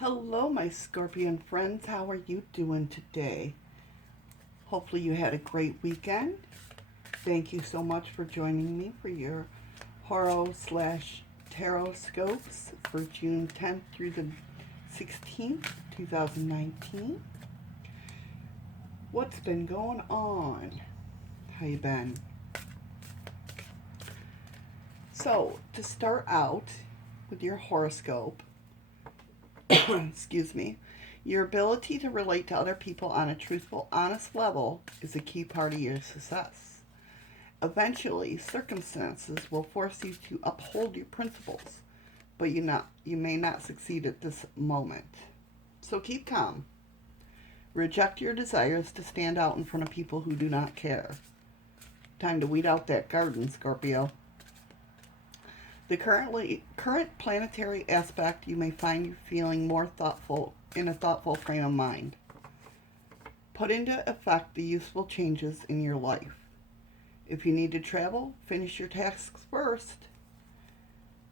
Hello, my Scorpion friends. How are you doing today? Hopefully, you had a great weekend. Thank you so much for joining me for your Horo/Tarot Scopes for June 10th through the 16th, 2019. What's been going on? How you been? So, to start out with your horoscope, excuse me, your ability to relate to other people on a truthful, honest level is a key part of your success. Eventually, circumstances will force you to uphold your principles, but you may not succeed at this moment. So keep calm. Reject your desires to stand out in front of people who do not care. Time to weed out that garden, Scorpio. The current planetary aspect, you may find you feeling more thoughtful in a thoughtful frame of mind. Put into effect the useful changes in your life. If you need to travel, finish your tasks first.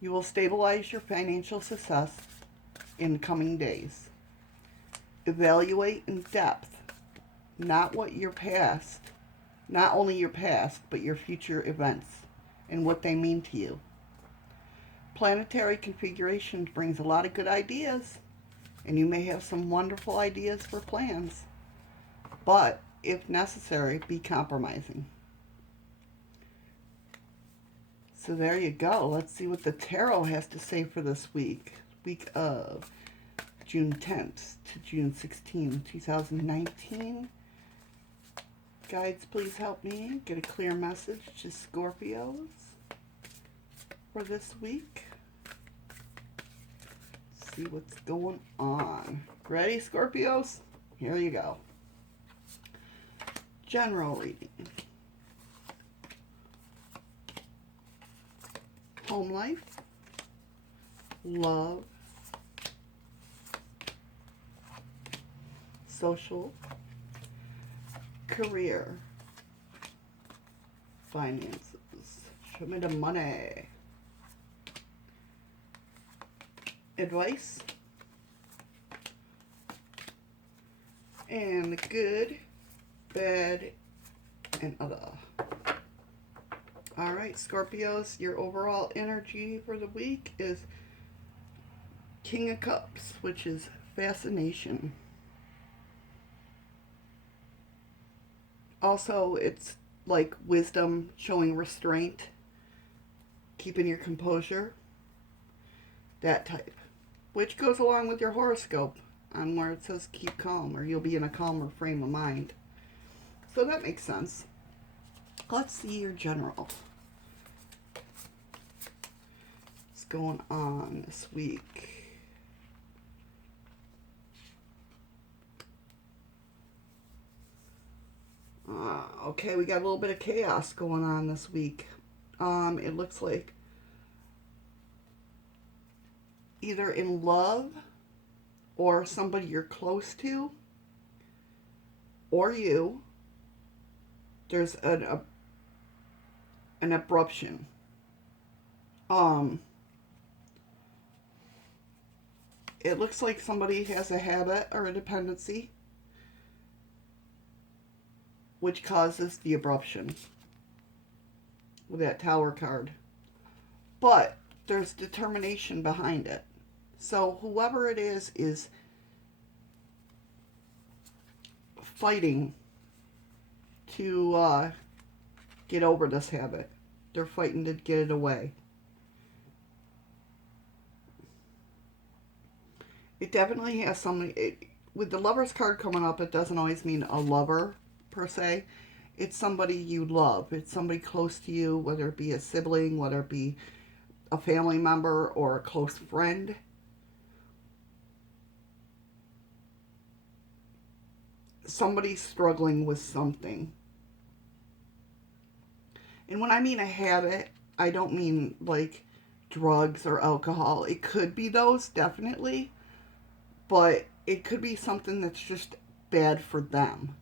You will stabilize your financial success in coming days. Evaluate in depth not only your past, but your future events and what they mean to you. Planetary configurations brings a lot of good ideas, and you may have some wonderful ideas for plans. But, if necessary, be compromising. So there you go. Let's see what the tarot has to say for this week. Week of June 10th to June 16th, 2019. Guides, please help me get a clear message to Scorpios for this week. See what's going on. Ready, Scorpios? Here you go. General reading. Home life, love, social, career, finances. Show me the money. Advice, and the good, bad, and other. All right, Scorpios, your overall energy for the week is King of Cups, which is fascination. Also, it's like wisdom, showing restraint, keeping your composure, that type. Which goes along with your horoscope on where it says keep calm, or you'll be in a calmer frame of mind. So that makes sense. Let's see your general. What's going on this week? Okay, we got a little bit of chaos going on this week. It looks like either in love or somebody you're close to or you, there's an abruption. It looks like somebody has a habit or a dependency which causes the abruption with that Tower card. But there's determination behind it. So whoever it is fighting to get over this habit. They're fighting to get it away. It definitely has somebody. With the Lover's card coming up, it doesn't always mean a lover per se. It's somebody you love. It's somebody close to you, whether it be a sibling, whether it be a family member or a close friend. Somebody's struggling with something. And when I mean a habit, I don't mean like drugs or alcohol. It could be those, definitely. But it could be something that's just bad for them.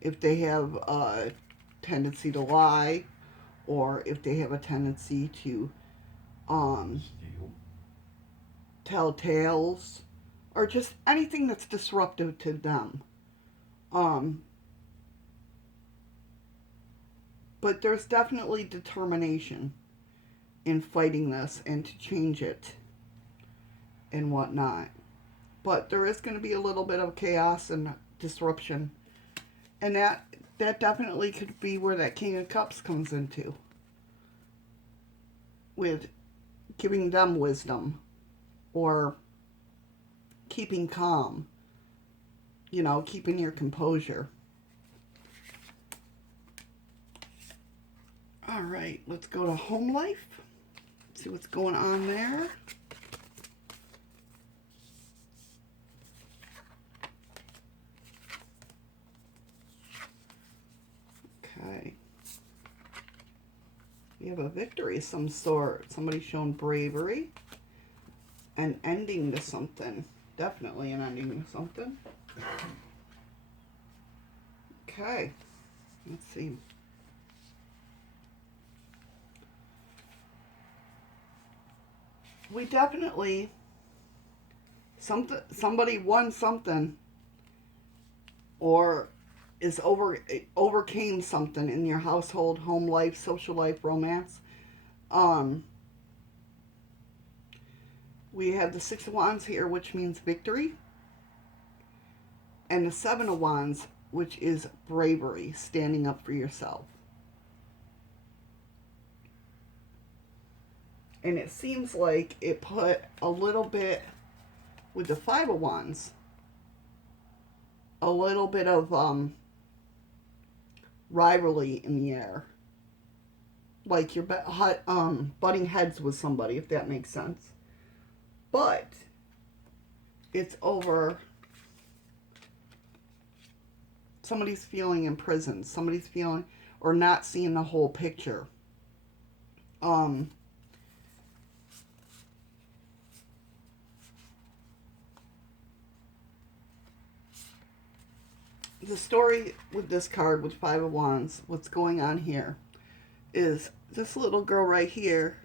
If they have a tendency to lie, or if they have a tendency to tell tales, or just anything that's disruptive to them. But there's definitely determination in fighting this and to change it and whatnot. But there is going to be a little bit of chaos and disruption. And that definitely could be where that King of Cups comes into. With giving them wisdom. Or keeping calm. You know, keeping your composure. Alright, let's go to home life. See what's going on there. Okay. We have a victory of some sort. Somebody's shown bravery. An ending to something. Definitely an ending to something. Okay. Let's see. We definitely... somebody won something. Or overcame something in your household, home life, social life, romance. We have the Six of Wands here, which means victory. And the Seven of Wands, which is bravery, standing up for yourself. And it seems like it put a little bit, with the Five of Wands, a little bit of rivalry in the air. Like you're butting heads with somebody, if that makes sense. But it's over somebody's feeling imprisoned. Somebody's feeling or not seeing the whole picture. The story with this card, with Five of Wands, what's going on here is this little girl right here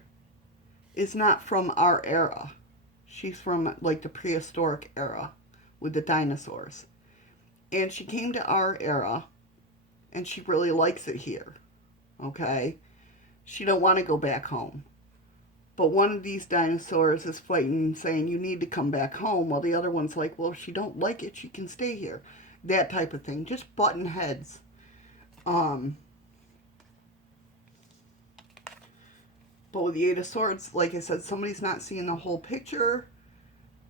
is not from our era. She's from like the prehistoric era with the dinosaurs. And she came to our era and she really likes it here. Okay? She don't want to go back home. But one of these dinosaurs is fighting, saying you need to come back home, while the other one's like, well, if she don't like it, she can stay here. That type of thing. Just button heads. But with the Eight of Swords, like I said, somebody's not seeing the whole picture.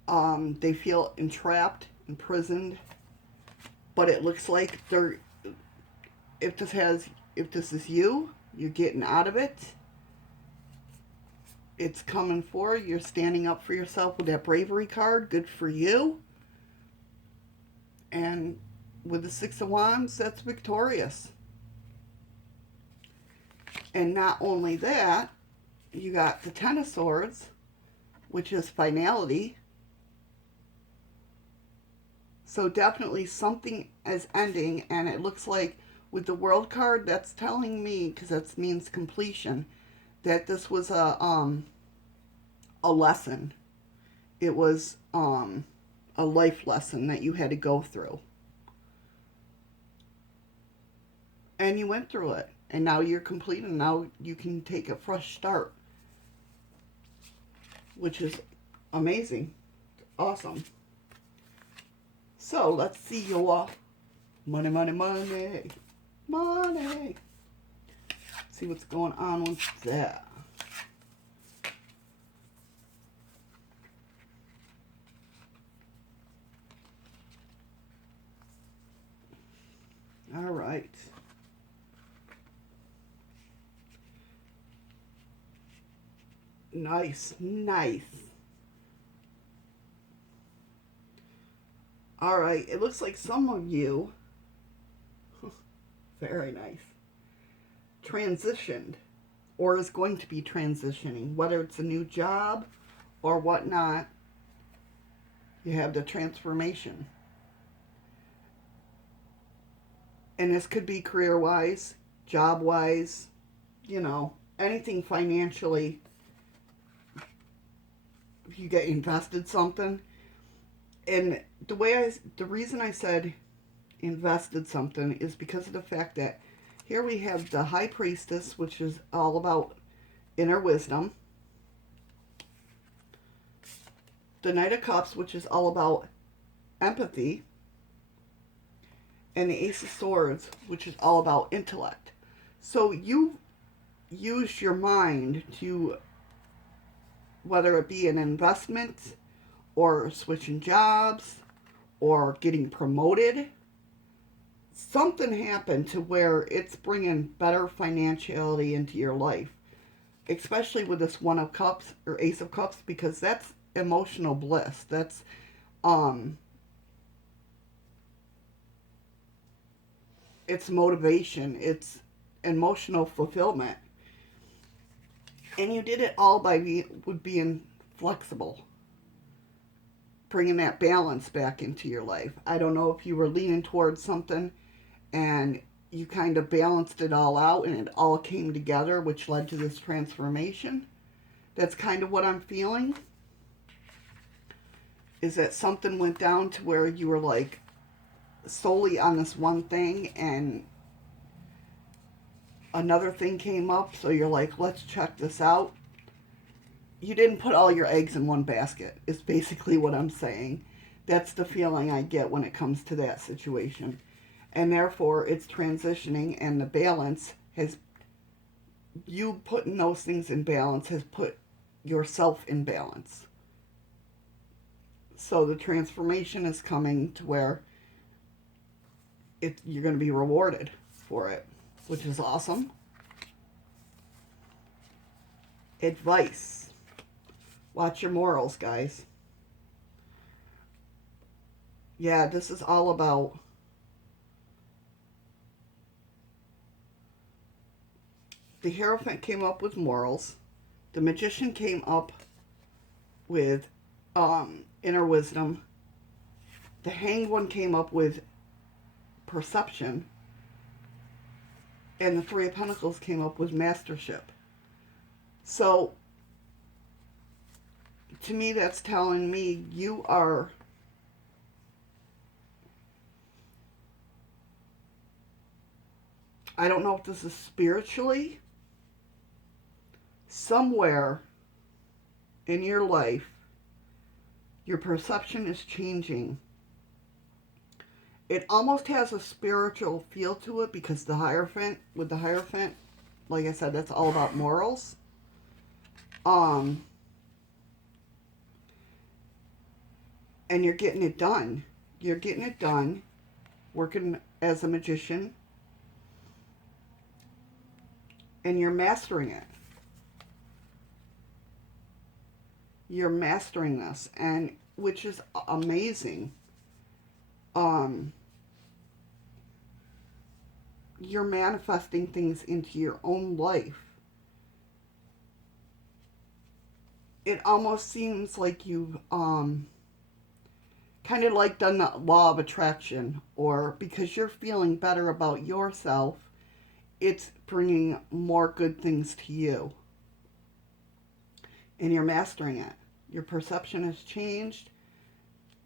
They feel entrapped, imprisoned. But it looks like they're... If this is you, you're getting out of it. It's coming for you. You're standing up for yourself with that bravery card. Good for you. And with the Six of Wands, that's victorious. And not only that, you got the Ten of Swords, which is finality. So definitely something is ending, and it looks like with the World card, that's telling me, because that means completion, that this was a lesson. It was a life lesson that you had to go through. And you went through it. And now you're complete, and now you can take a fresh start. Which is amazing. Awesome. So, let's see your money, money, money. Money. See what's going on with that. All right. Nice, nice. All right, it looks like some of you, very nice, transitioned or is going to be transitioning, whether it's a new job or whatnot. You have the transformation. And this could be career-wise, job-wise, you know, anything financially. If you get invested something, And the reason I said invested something is because of the fact that here we have the High Priestess, which is all about inner wisdom. The Knight of Cups, which is all about empathy. And the Ace of Swords, which is all about intellect. So you use your mind to, whether it be an investment or switching jobs or getting promoted, something happened to where it's bringing better financiality into your life, especially with this One of Cups or Ace of Cups, because that's emotional bliss. That's it's motivation, it's emotional fulfillment. And you did it all by being flexible, bringing that balance back into your life. I don't know if you were leaning towards something and you kind of balanced it all out and it all came together, which led to this transformation. That's kind of what I'm feeling. Is that something went down to where you were like solely on this one thing and another thing came up, so you're like, let's check this out. You didn't put all your eggs in one basket, is basically what I'm saying. That's the feeling I get when it comes to that situation. And therefore, it's transitioning, and the balance has, you putting those things in balance has put yourself in balance. So the transformation is coming to where you're going to be rewarded for it, which is awesome. Advice. Watch your morals, guys. Yeah, this is all about the Hierophant came up with morals. The Magician came up with inner wisdom. The Hanged One came up with perception. And the Three of Pentacles came up with mastership. So, to me, that's telling me you are I don't know if this is spiritually, somewhere in your life, your perception is changing. It almost has a spiritual feel to it because the Hierophant, like I said, that's all about morals. And you're getting it done. You're getting it done, working as a magician, and you're mastering it. You're mastering this, and which is amazing. You're manifesting things into your own life. It almost seems like you've kind of like done the law of attraction, or because you're feeling better about yourself, it's bringing more good things to you. And you're mastering it. Your perception has changed.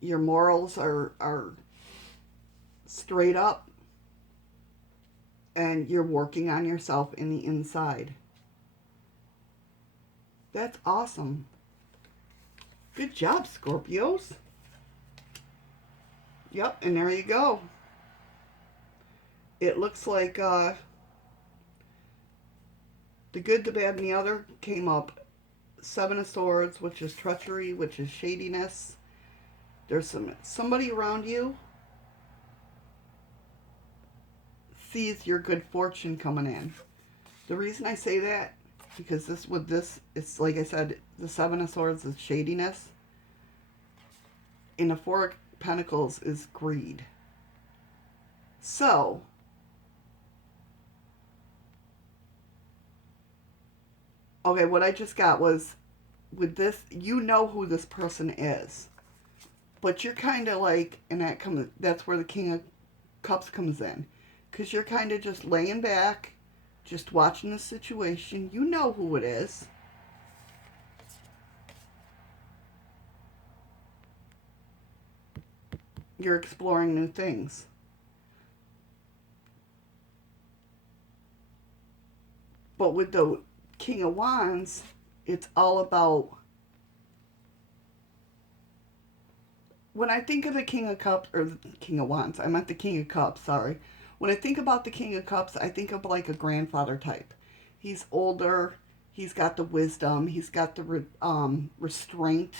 Your morals are straight up. And you're working on yourself in the inside. That's awesome. Good job, Scorpios. Yep, and there you go. It looks like the good, the bad, and the other came up. Seven of Swords, which is treachery, which is shadiness. There's somebody around you sees your good fortune coming in. The reason I say that, because it's like I said, the Seven of Swords is shadiness. And the Four of Pentacles is greed. So, okay, what I just got was, with this, you know who this person is. But you're kind of like, and that's where the King of Cups comes in. Because you're kind of just laying back, just watching the situation. You know who it is. You're exploring new things. But with the King of Wands, it's all about, when I think of the King of Cups, or the King of Wands, I meant the King of Cups, sorry. When I think about the King of Cups, I think of like a grandfather type. He's older, he's got the wisdom, he's got the restraint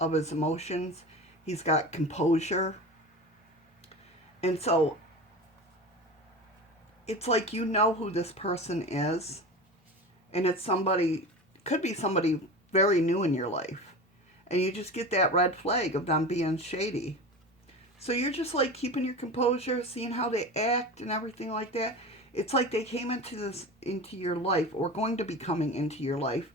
of his emotions, he's got composure. And so it's like you know who this person is, and it's somebody, could be somebody very new in your life, and you just get that red flag of them being shady. So you're just like keeping your composure, seeing how they act and everything like that. It's like they came into your life, or going to be coming into your life,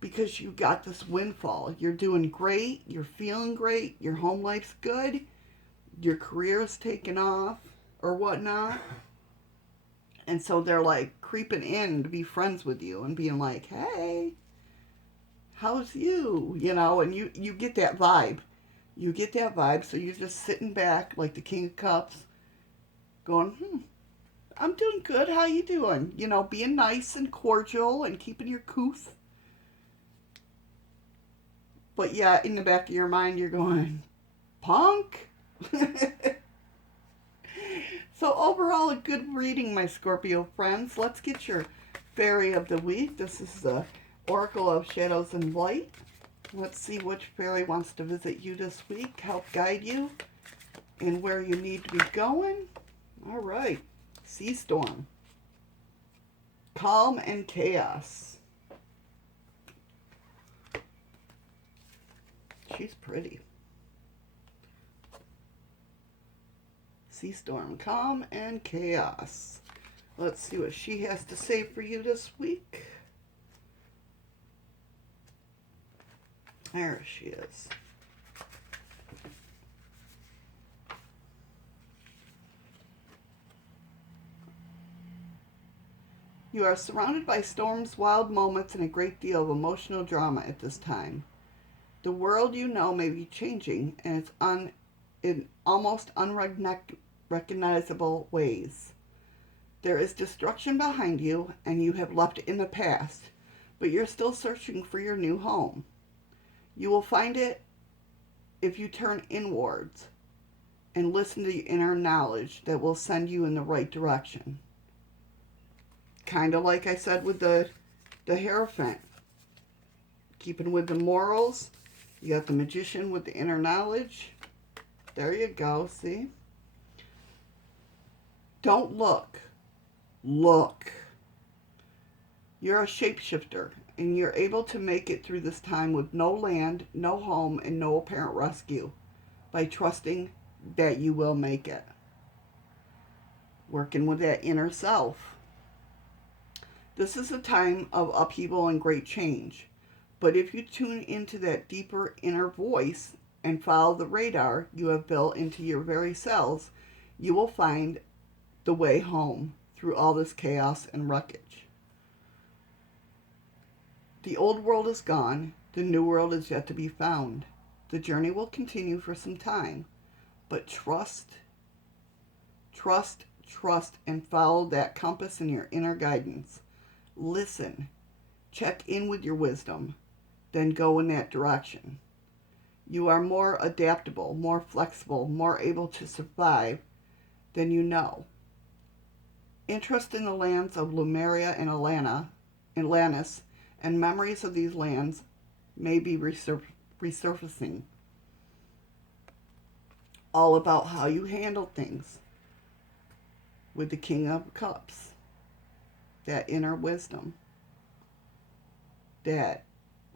because you got this windfall. You're doing great, you're feeling great, your home life's good, your career is taking off or whatnot. And so they're like creeping in to be friends with you and being like, hey, how's you? You know, and you get that vibe. You get that vibe, so you're just sitting back like the King of Cups going, I'm doing good. How you doing? You know, being nice and cordial and keeping your couth. But yeah, in the back of your mind, you're going, punk? So overall, a good reading, my Scorpio friends. Let's get your fairy of the week. This is the Oracle of Shadows and Light. Let's see which fairy wants to visit you this week, help guide you, and where you need to be going. All right. Sea Storm. Calm and Chaos. She's pretty. Sea Storm, Calm and Chaos. Let's see what she has to say for you this week. There she is. You are surrounded by storms, wild moments, and a great deal of emotional drama at this time. The world you know may be changing, and it's in almost unrecognizable ways. There is destruction behind you, and you have left it in the past, but you're still searching for your new home. You will find it if you turn inwards and listen to your inner knowledge that will send you in the right direction. Kind of like I said with the Hierophant. Keeping with the morals, you got the Magician with the inner knowledge. There you go, see? Don't look. Look. You're a shapeshifter, and you're able to make it through this time with no land, no home, and no apparent rescue by trusting that you will make it. Working with that inner self. This is a time of upheaval and great change, but if you tune into that deeper inner voice and follow the radar you have built into your very cells, you will find the way home through all this chaos and wreckage. The old world is gone. The new world is yet to be found. The journey will continue for some time, but trust, and follow that compass in your inner guidance. Listen, check in with your wisdom, then go in that direction. You are more adaptable, more flexible, more able to survive than you know. Interest in the lands of Lemuria and Atlantis, and memories of these lands may be resurfacing. All about how you handle things with the King of Cups. That inner wisdom. That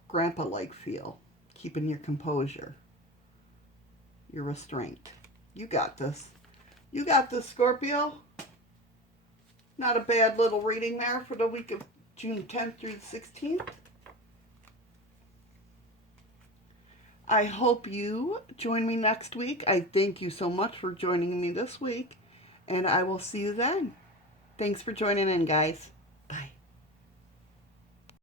grandpa-like feel. Keeping your composure. Your restraint. You got this. You got this, Scorpio. Not a bad little reading there for the week of June 10th through the 16th. I hope you join me next week. I thank you so much for joining me this week, and I will see you then. Thanks for joining in, guys.